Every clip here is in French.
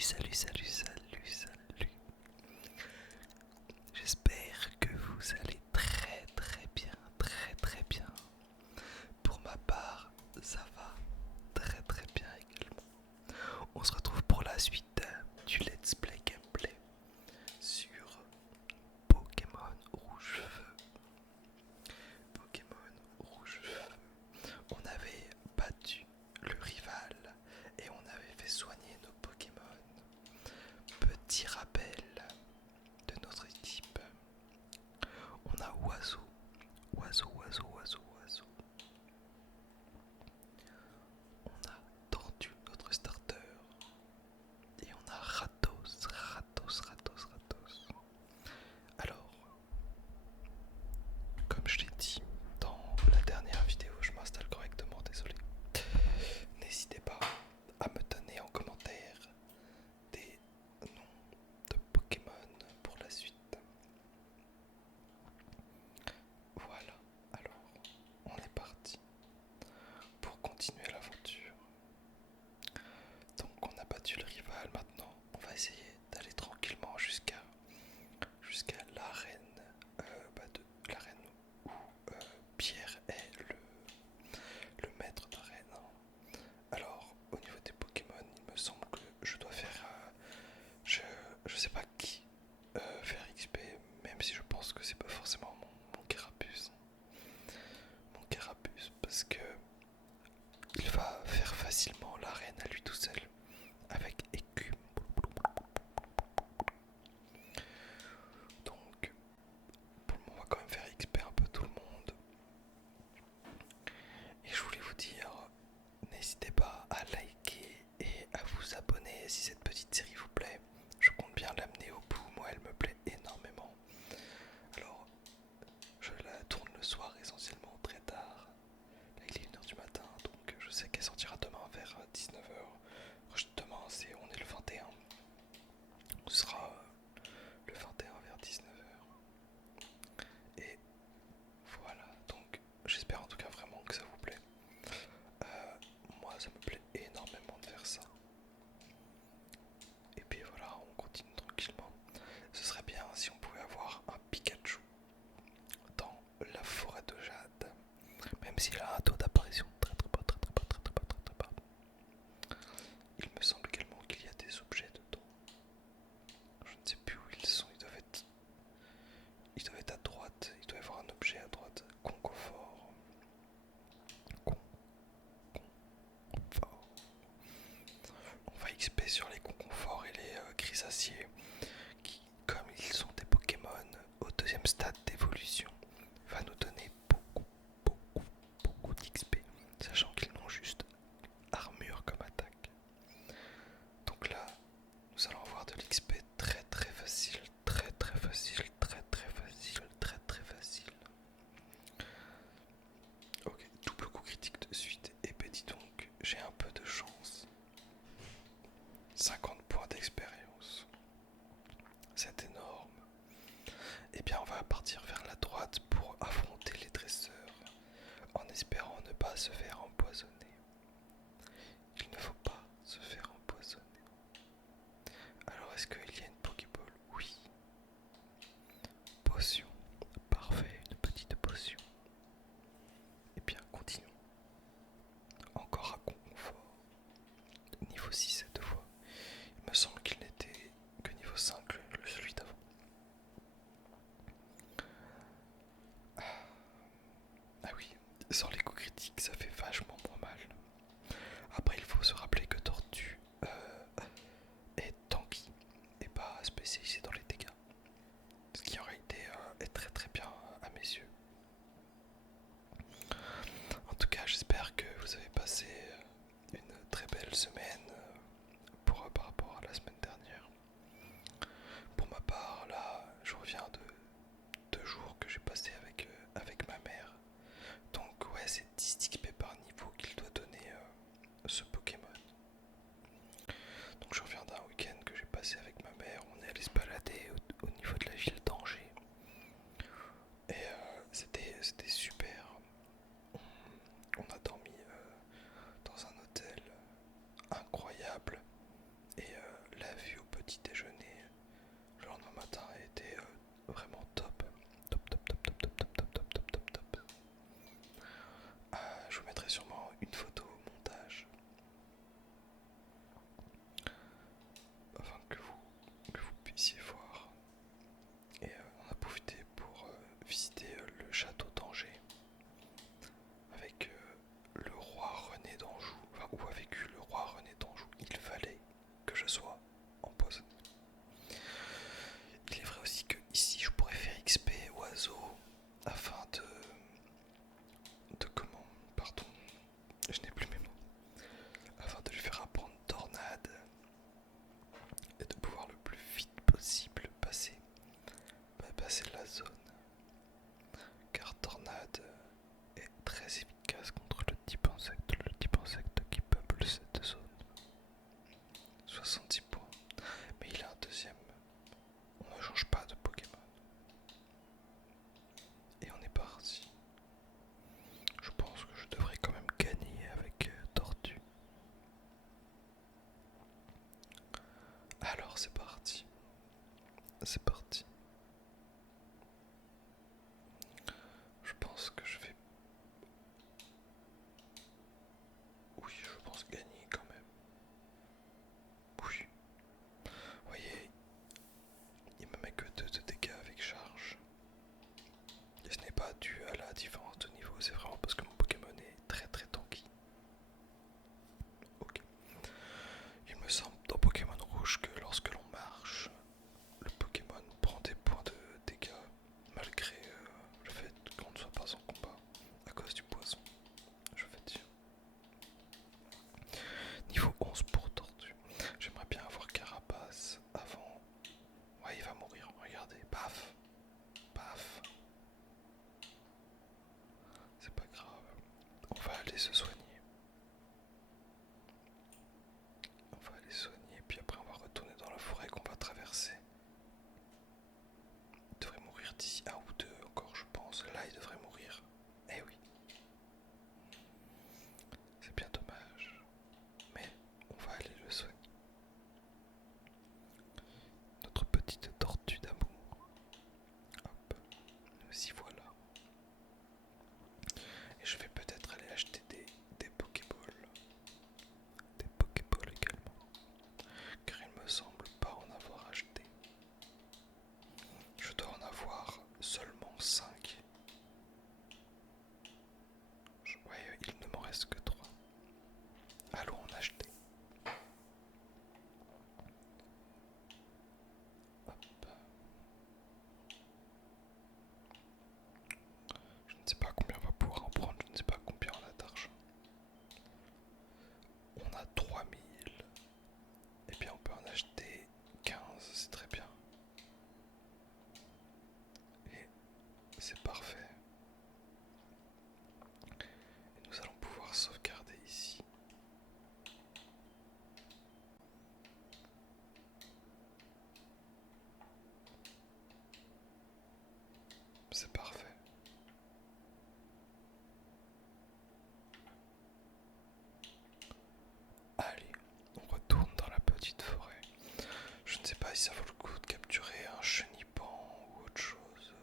salut, salut, salut, salut. J'espère que vous allez très très bien, très très bien. Pour ma part, ça va très très bien également. On se retrouve pour la suite du Let's Play Gameplay sur Pokémon Rouge Feu. Pokémon Rouge Feu. On avait battu le rival et on avait fait soigner nos Pokémon. Petit rappel de notre équipe. On a Oiseau. On a Tortue, notre starter. Et on a Ratos. Alors, comme je l'ai dit dans la dernière vidéo, je m'installe correctement, désolé. N'hésitez pas à me donner en commentaire des noms de Pokémon pour la suite. Voilà, alors on est parti pour continuer l'aventure. Donc on a battu le rival, maintenant on va essayer d'aller tranquillement jusqu'à l'arène de l'arène où Pierre est le maître d'arène. Alors au niveau des Pokémon, il me semble que je dois faire je sais pas qui faire XP, même si je pense que c'est pas forcément mon Carapuce. Mon Carapuce, parce que il va faire facilement l'arène à lui tout seul avec écume. Donc pour le moment on va quand même faire XP un peu tout le monde. Et je voulais vous dire, n'hésitez pas à liker et à vous abonner si cette petite série vous plaît. Je compte bien l'amener au bout, moi elle me plaît énormément. Alors je la tourne le soir essentiellement très tard. Là il est 1h du matin, donc je sais qu'elle sortira demain vers 19h. Demain on est le 21. Ce sera le 21 vers 19h. Et voilà, donc j'espère en tout cas vraiment que ça vous plaît. Moi ça me plaît énormément de faire ça. Et puis voilà, on continue tranquillement. Ce serait bien si on pouvait avoir un Pikachu dans la forêt de Jade. Même s'il a un taux d'apparition très très bas, très très bas, très très bas, très très bas. Il me semble également qu'il y a des objets dedans. Je ne sais plus où ils sont, ils doivent être à droite, il doit y avoir un objet à droite. Concoffort. Concoffort. On va XP sur les concoforts et les grisaciers qui, comme ils sont des Pokémon au deuxième stade d'évolution, va nous donner beaucoup d'XP, sachant qu'ils n'ont juste armure comme attaque. Donc là, nous allons avoir de l'XP très très facile, très très facile, très très facile, très très facile. Ok, double coup critique de suite, et ben dis donc, j'ai un peu de chance. 50 points d'expérience. C'est énorme. Eh bien, on va partir vers la droite pour affronter les dresseurs, en espérant ne pas se faire empoisonner. Il ne faut pas se faire empoisonner. Alors, est-ce qu'il y a une Pokéball? Oui. Potion. Parfait, une petite potion. Eh bien, continuons. Encore un confort. Niveau 6 cette fois. Il me semble qu'il n'était que niveau 5, celui d'avant. Ah oui, sans les coups critiques, ça fait vachement moins mal. Après, il faut se rappeler que Tortue est tanky et pas spécialisé dans les dégâts. Ce qui en réalité est très très bien à mes yeux. En tout cas, j'espère que vous avez passé une très belle semaine par rapport à la semaine dernière. Pour ma part, là, je reviens de 2 jours que j'ai passé avec ma mère. Donc ouais, c'est 10 XP par niveau qu'il doit donner ce Pokémon. Donc je reviens d'un week-end que j'ai passé avec ma mère. On est allé se balader au niveau de la ville d'Angers. Et c'était super. On a dormi dans un hôtel incroyable. Et la 70 points. Mais il a un deuxième. On ne change pas de Pokémon. Et on est parti. Je pense que je devrais quand même gagner avec Tortue. Alors c'est parti. C'est parti. Je pense que je vais... Oui, je pense gagner quand même. Oui. Vous voyez, il me met que 2 de dégâts avec charge. Et ce n'est pas dû à la différence de niveau, c'est vraiment parce que mon Pokémon est très très tanky. Ok. Il me semble dans Pokémon Rouge que lorsque l'on marche, le Pokémon prend des points de dégâts malgré le fait qu'on ne soit pas en combat à cause du poison, je veux dire. Niveau 11 pour Tortue. J'aimerais bien avoir Carapace avant. Ouais, il va mourir, regardez. Paf. Paf. C'est pas grave. On va aller se soigner. On va aller se soigner, puis après on va retourner dans la forêt qu'on va traverser. Il devrait mourir d'ici 1 ou 2 encore, je pense. Là, il devrait mourir. Eh oui. C'est bien dommage. Mais on va aller le soigner. Notre petite tortue d'amour. Hop. Nous y voilà. Et je vais peut-être aller acheter des Pokéballs. Des Pokéballs également. Car il me semble pas en avoir acheté. Je dois en avoir seulement 5. Ouais, il ne m'en reste que 3. Allons en acheter. Hop. Je ne sais pas combien on va pouvoir en prendre, je ne sais pas combien on a d'argent. On a 3000. Et bien on peut en acheter 15, c'est très bien. Et c'est parfait. Et nous allons pouvoir sauvegarder ici. C'est parfait. Allez, on retourne dans la petite forêt. Je ne sais pas si ça vaut le coup de capturer un chenipan ou autre chose.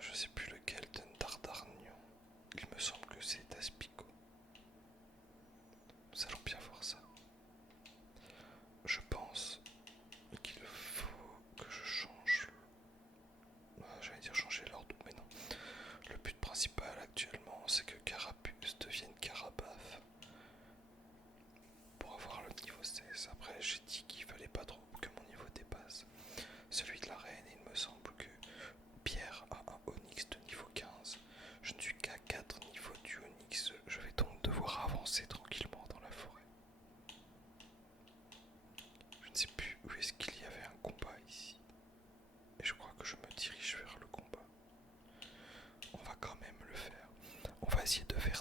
Je sais plus lequel, d'un Dardarnion. Il me semble que c'est Aspico. Nous allons bien voir ça. Je pense qu'il faut que je change. J'allais dire changer l'ordre, mais non. Le but principal actuellement, c'est que Carapuce devienne Carabaf pour avoir le niveau 16. Après, j'ai dit qu'il fallait pas trop que mon niveau dépasse celui de la reine, et il me semble que Pierre a un Onyx de niveau 15. Je ne suis qu'à 4 niveaux du Onyx. Je vais donc devoir avancer tranquillement dans la forêt. Je ne sais plus où est-ce qu'il y avait un combat ici. Et je crois que je me dirige vers le combat. On va quand même le faire. On va essayer de faire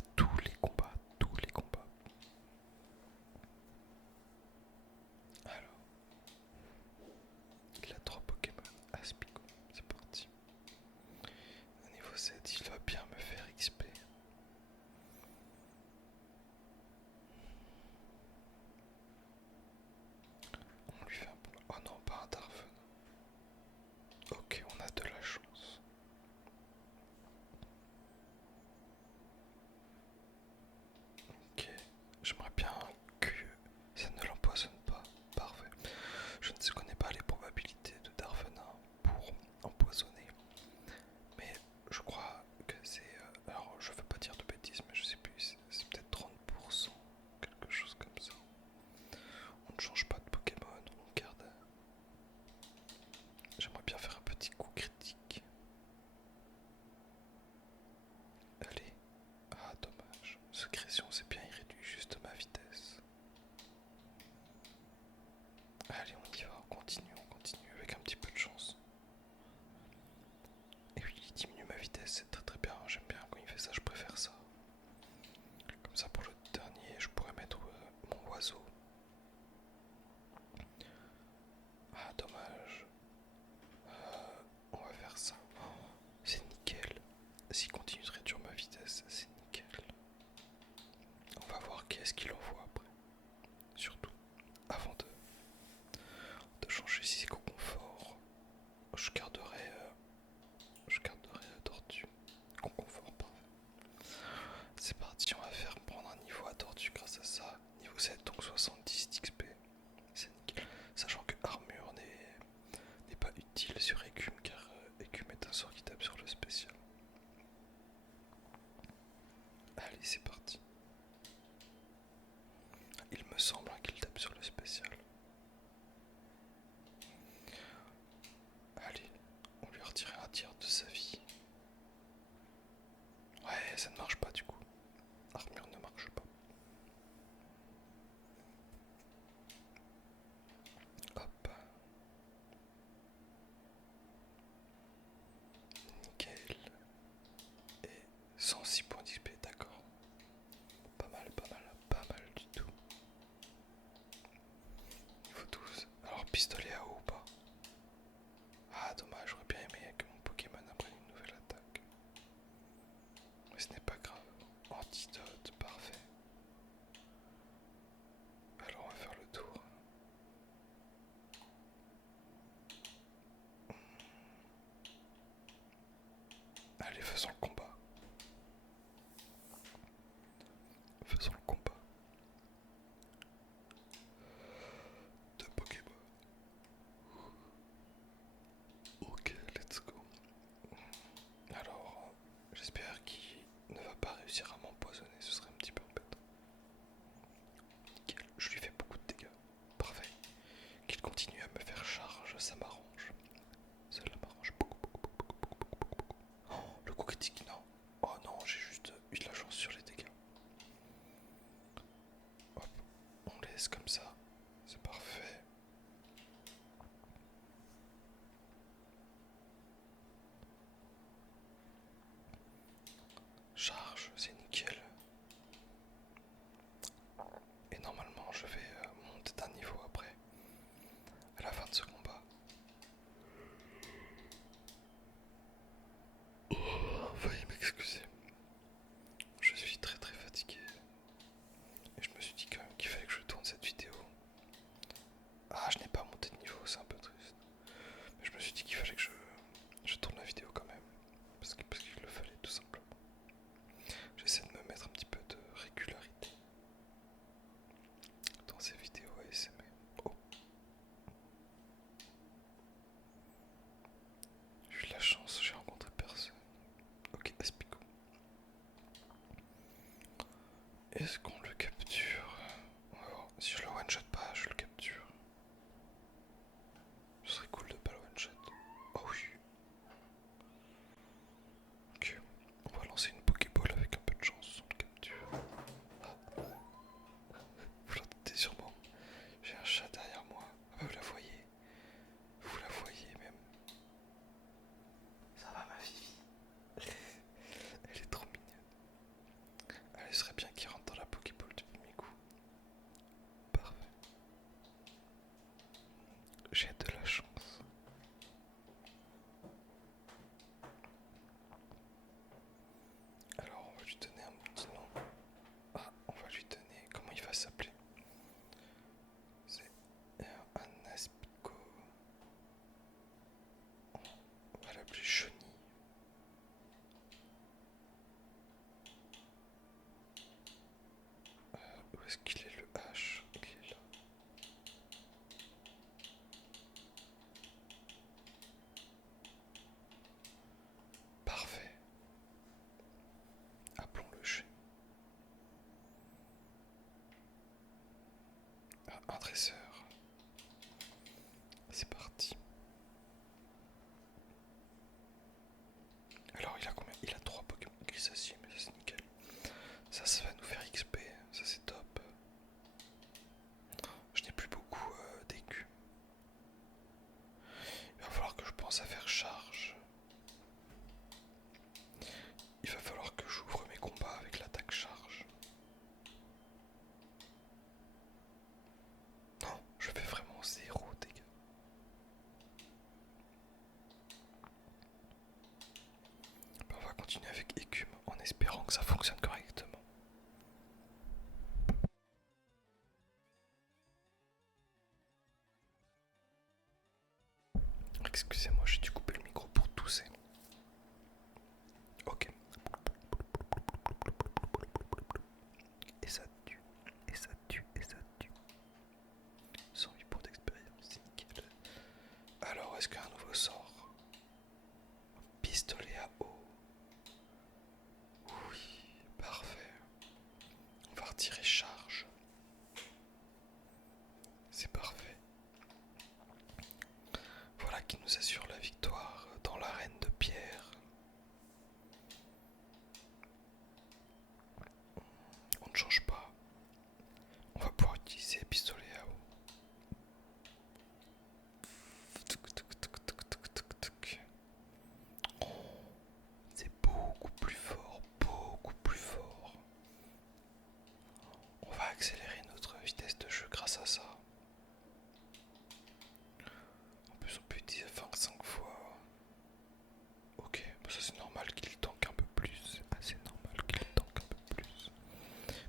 ce qu'il envoie après. Surtout, avant de changer si c'est confort, je garderai tortue. Confort, parfait. C'est parti, on va faire prendre un niveau à tortue grâce à ça. Niveau 7, donc 70 d'XP. C'est nickel. Sachant que armure n'est pas utile sur écume car écume est un sort qui tape sur le spécial. Allez, c'est parti. Il me semble qu'il tape sur le spécial. Allez, on lui a retiré un tiers de sa vie. Ouais, ça ne marche pas du coup. Armure ne marche pas. Hop. Nickel. Et 106 points d'XP, d'accord. Pas mal, pas mal, pas mal du tout. Niveau 12. Alors pistolet à eau ou pas? Ah dommage, j'aurais bien aimé que mon Pokémon apprenne une nouvelle attaque. Mais ce n'est pas grave. Antidote, parfait. Alors on va faire le tour. Allez, faisons le combat. Faisons le combat. De Pokémon. Ok, let's go. Alors, j'espère qu'il ne va pas réussir à m'empoisonner, ce serait un petit peu embêtant. Nickel, je lui fais beaucoup de dégâts. Parfait. Qu'il continue à me faire charge, ça m'arrange. Cela m'arrange beaucoup, beaucoup, beaucoup, beaucoup, beaucoup, beaucoup. Oh, le coup critique, non. Oh non, j'ai juste eu de la chance sur les dégâts. Hop, on laisse comme ça. C'est parfait. Charge, c'est nickel. Et normalement, je vais monter d'un niveau après, à la fin de ce combat. Veuillez m'excuser. Je suis très très fatigué. Et je me suis dit quand même qu'il fallait que je tourne cette vidéo. Ah, je n'ai pas monté de niveau, c'est un peu triste. Mais je me suis dit qu'il fallait que je tourne la vidéo quand même. Parce qu'il le fallait tout simplement. J'essaie de me mettre un petit peu de régularité dans ces vidéos ASMR. Oh. J'ai eu de la chance, j'ai rencontré personne. Ok, Aspico. Est-ce qu'on le capture? On va voir. Si je le one-shot pas, je le capture. Ce serait cool de pas le one-shot. Oh oui. Ok, on va lancer une Pokéball avec un peu de chance, on le capture. Ah. Vous l'entendez sûrement. J'ai un chat derrière moi. Ah bah vous la voyez. Vous la voyez même. Ça va ma Fifi? Elle est trop mignonne. Elle serait bien qu'il rentre dans la Pokéball depuis mes coups. Parfait. J'ai de la chance. Alors on va lui donner un petit nom. Ah, on va lui donner... Comment il va s'appeler? C'est un Aspico. On va l'appeler Chenille. Où est-ce qu'il est le H? Il est là. Parfait. Appelons-le Chenille. Un dresseur. C'est parti. Alors il a combien? Il a 3 Pokémon Grisacier, mais ça c'est nickel. Ça va nous faire XP, ça c'est top. Je n'ai plus beaucoup d'écus. Il va falloir que je pense à faire charge. Il va falloir que j'ouvre mes combats avec l'attaque charge. Non, je fais vraiment 0 dégâts. excusez-moi, j'ai dû couper le micro pour tousser. Ok. Et ça tue, et ça tue, et ça tue. 108 points d'expérience, c'est nickel. Alors, est-ce qu'un nouveau sort? Pistolet à eau. Oui, parfait. On va retirer charge. C'est parfait. Voilà qui nous assure la victoire dans l'arène de pierre. On ne change pas. On va pouvoir utiliser pistolet à eau. C'est beaucoup plus fort, beaucoup plus fort. On va accélérer notre vitesse de jeu grâce à ça. En plus on peut utiliser 25 fois. Ok, ça c'est normal qu'il tank un peu plus. C'est assez normal qu'il tank un peu plus.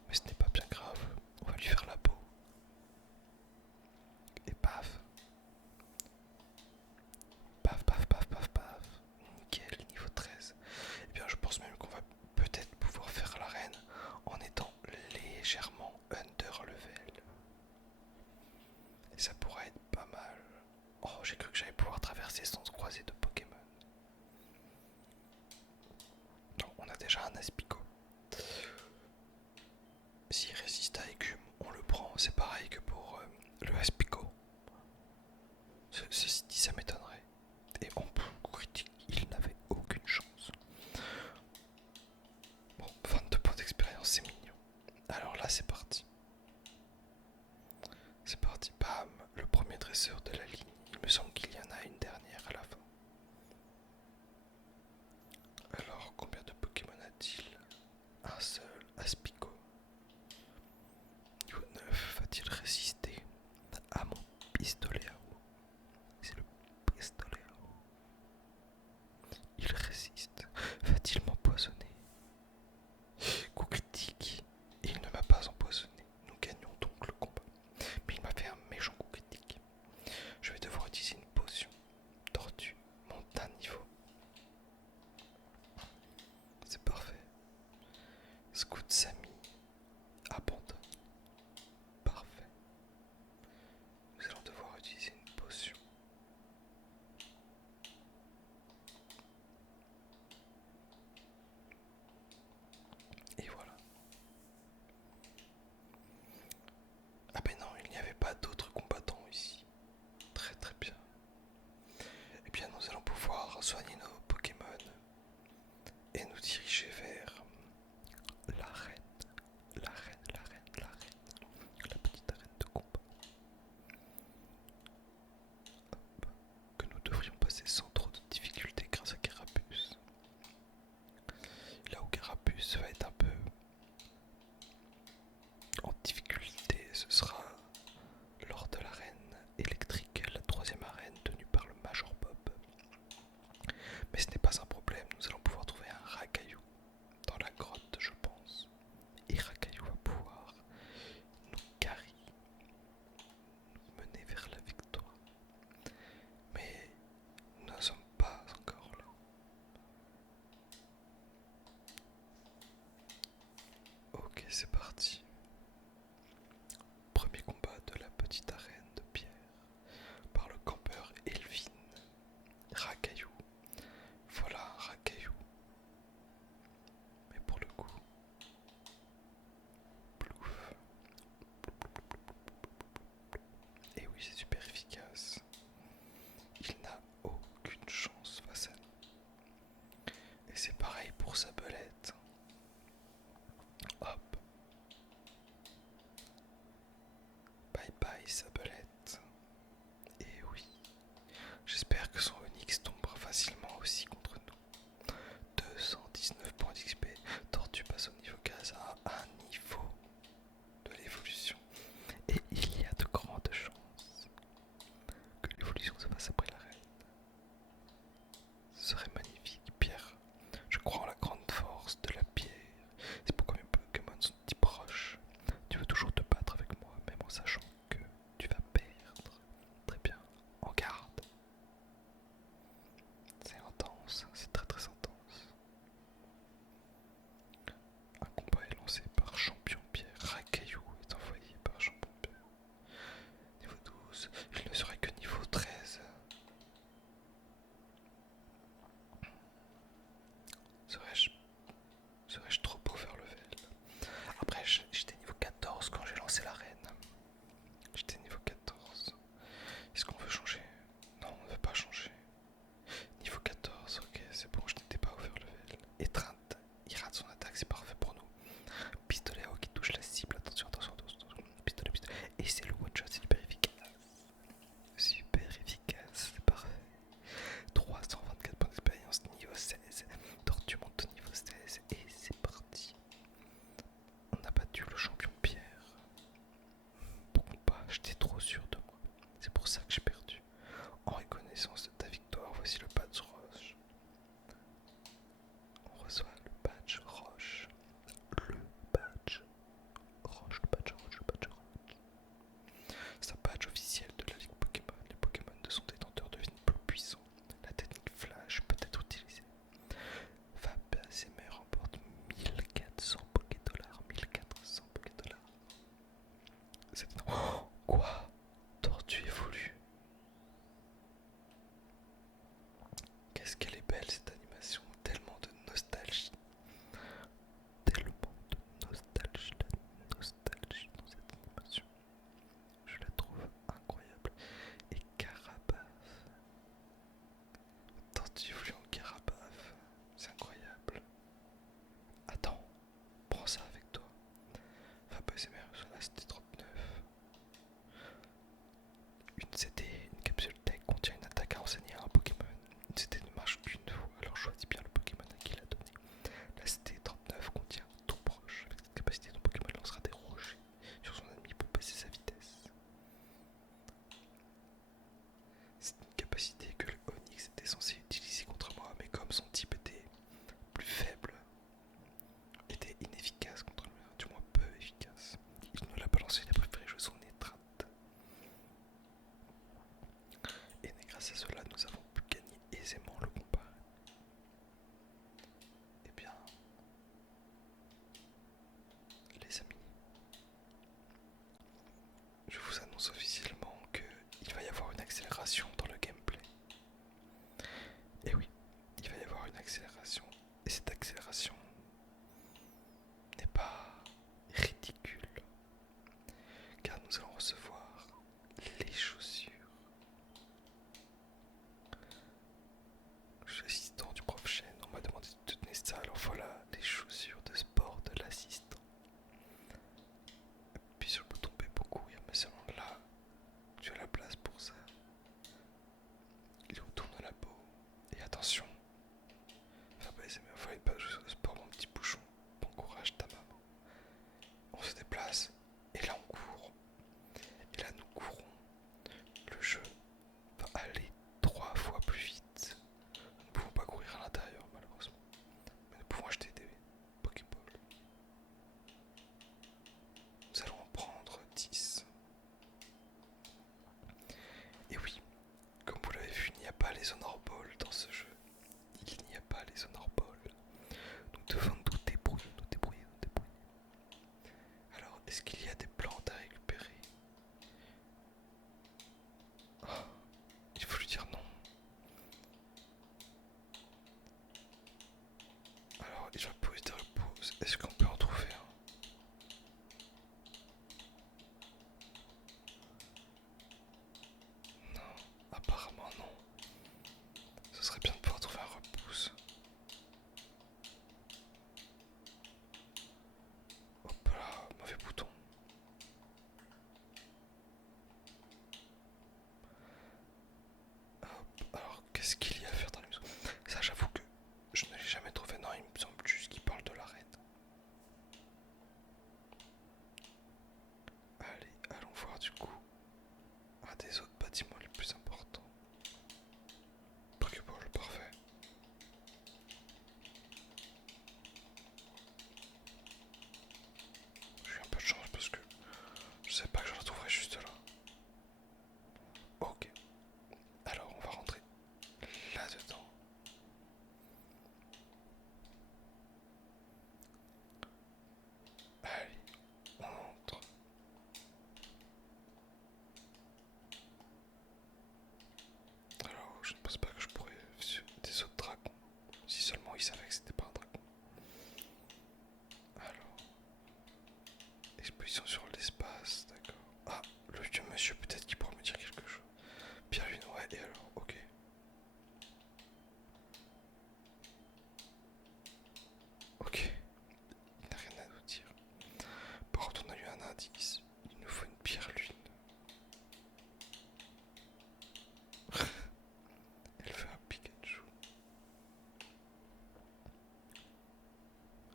Mais ce n'est pas bien grave. On va lui faire la peau. Et paf. Paf, paf, paf, paf, paf. Nickel, niveau 13. Et bien je pense même qu'on va peut-être pouvoir faire l'arène en étant légèrement under level. Et ça pourrait être pas mal. Oh, j'ai cru que j'allais pouvoir traverser sans se croiser de Pokémon. Non, on a déjà un Aspico. S'il résiste à écume, on le prend. C'est pareil que pour le Aspico. Ceci dit, ça m'étonnerait. Et en coup critique, il n'avait aucune chance. Bon, 22 points d'expérience, c'est mignon. Alors là, c'est parti. C'est parti, bam, le premier dresseur de la ligne. Il me semble qu'il y en a une dernière à la fin. Alors, combien de Pokémon a-t-il? Un seul, Aspico. Niveau 9, va-t-il résister à mon pistolet à eau? C'est le pistolet à eau. Il résiste. Va-t-il m'empoisonner? Coup critique. Il ne m'a pas empoisonné. Nous gagnons donc le combat. Mais il m'a fait un méchant coup critique. Je vais devoir utiliser une potion. Tortue monte d'un niveau. C'est parfait. Scout Samy abandonne. Parfait. Nous allons devoir utiliser une potion. Et voilà. Ah ben non, il n'y avait pas d'autres combattants ici. Très très bien. Eh bien nous allons pouvoir soigner nos Pokémon et nous diriger vers l'arène, la petite arène de combat. Hop. Que nous devrions passer sans trop de difficultés grâce à Carapuce. Là où Carapuce va être un peu en difficulté, ce sera lors de l'arène électrique, la troisième arène tenue par le Major Bob. Mais ce n'est pas un problème, nous allons pouvoir trouver un Racaillou dans la grotte, je pense. Et Racaillou va pouvoir nous carry, nous mener vers la victoire. Mais nous ne sommes pas encore là. Ok, c'est parti. Premier combat de la petite arène de pierre par le campeur Elvin. Racaillou. Voilà un Racaillou. Mais pour le coup, plouf. Et oui, c'est super efficace. Il n'a aucune chance face à nous. Et c'est pareil pour sa belette. Hop. Bye bye sa belette. Et oui. J'espère que son Onix tombera facilement aussi contre nous. 219 points d'XP. Tortue passe au niveau 15 à un niveau de l'évolution. Et il y a de grandes chances que l'évolution se fasse après l'arène. Ce serait magnifique. Pierre, je crois en la grande force de la pierre. C'est pourquoi mes Pokémon sont si proches. Tu veux toujours te battre avec moi, même en sachant que tu vas perdre. Très bien, en garde. Oh, quoi? Tortue évolue. Qu'est-ce qu'elle est belle cette animation, tellement de nostalgie. Tellement de nostalgie, la nostalgie dans cette animation. Je la trouve incroyable. Et Carapace. Tortue évolue en Carapace. C'est incroyable. Attends, prends ça avec toi. Fab ASMR sur la ST39. Une CT, une capsule tech contient une attaque à enseigner à un Pokémon. Une CT ne marche qu'une fois, alors choisis bien le Pokémon à qui la donner. La CT39 contient tout proche. Avec cette capacité, ton Pokémon lancera des rochers sur son ennemi pour passer sa vitesse. C'est une capacité que le Onix était censé utiliser contre moi, mais comme son type était plus faible, était inefficace contre le mien, du moins peu efficace. Il ne l'a pas lancé, il a préféré jouer son étreinte. Et grâce à cela, nous avons pu gagner aisément le combat. Eh bien, les amis, je vous annonce officiellement qu'il va y avoir une accélération dans le gameplay. Et oui, il va y avoir une accélération. Et cette accélération n'est pas ridicule, car nous allons recevoir les chaussures. Je suis assistant du prof Chen, on m'a demandé de donner ça, alors voilà les chaussures de sport de l'assistant. Puis sur le bouton B pour courir, mais seulement là, tu as la place pour ça. Il retourne la peau. Et attention, Fab ASMR, il fallait pas jouer sur le sport, mon petit bouchon. Bon courage ta maman. On se déplace, et là on court. Et là nous courons. Le jeu va aller 3 fois plus vite. Nous ne pouvons pas courir à l'intérieur malheureusement. Mais nous pouvons acheter des Pokéballs. Nous allons en prendre 10. Et oui, comme vous l'avez vu, il n'y a pas les Honor Balls dans ce jeu. Il n'y a pas les Honor Balls. Nous devons nous débrouiller, nous débrouiller, nous débrouiller. Alors, est-ce qu'il y a des plantes à récupérer? Oh, il faut lui dire non. Alors, il va poser des reposes. Est-ce qu'on peut en trouver un? Non, apparemment non. Ce serait bien de pouvoir trouver un repousse. Hop là, mauvais bouton. Hop, alors qu'est-ce qu'il y a à faire dans la maison? Ça, j'avoue que je ne l'ai jamais trouvé. Non, il me semble juste qu'il parle de l'arène. Allez, allons voir du coup un des autres bâtiments les plus importants. Pokéball, parfait. J'ai eu un peu de chance parce que je savais pas que je la trouverais juste là. Ok, alors on va rentrer là-dedans. Allez, on entre. Alors, je ne pense pas que je pourrais suivre des autres dragons. Si seulement ils savaient que c'était pas un dragon. Alors, exposition sur l'espace, d'accord. Ah, le vieux monsieur, peut-être qu'il pourra me dire quelque chose. Pierre Lune, ouais, et alors, ok. Ok, il n'a rien à nous dire. Par contre, on a eu un indice. Il nous faut une pierre lune. Elle fait un Pikachu.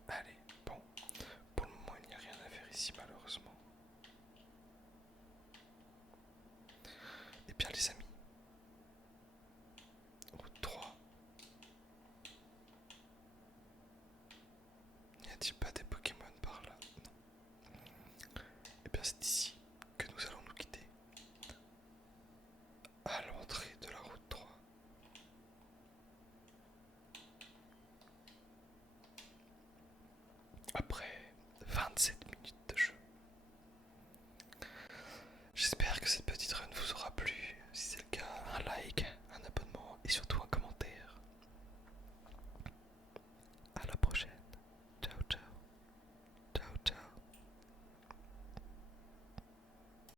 Allez, bon. Pour le moment, il n'y a rien à faire ici, malheureusement. Eh bien, les amis. Route 3. N'y a-t-il pas des Pokémon par là? Non. Eh bien, c'est ici.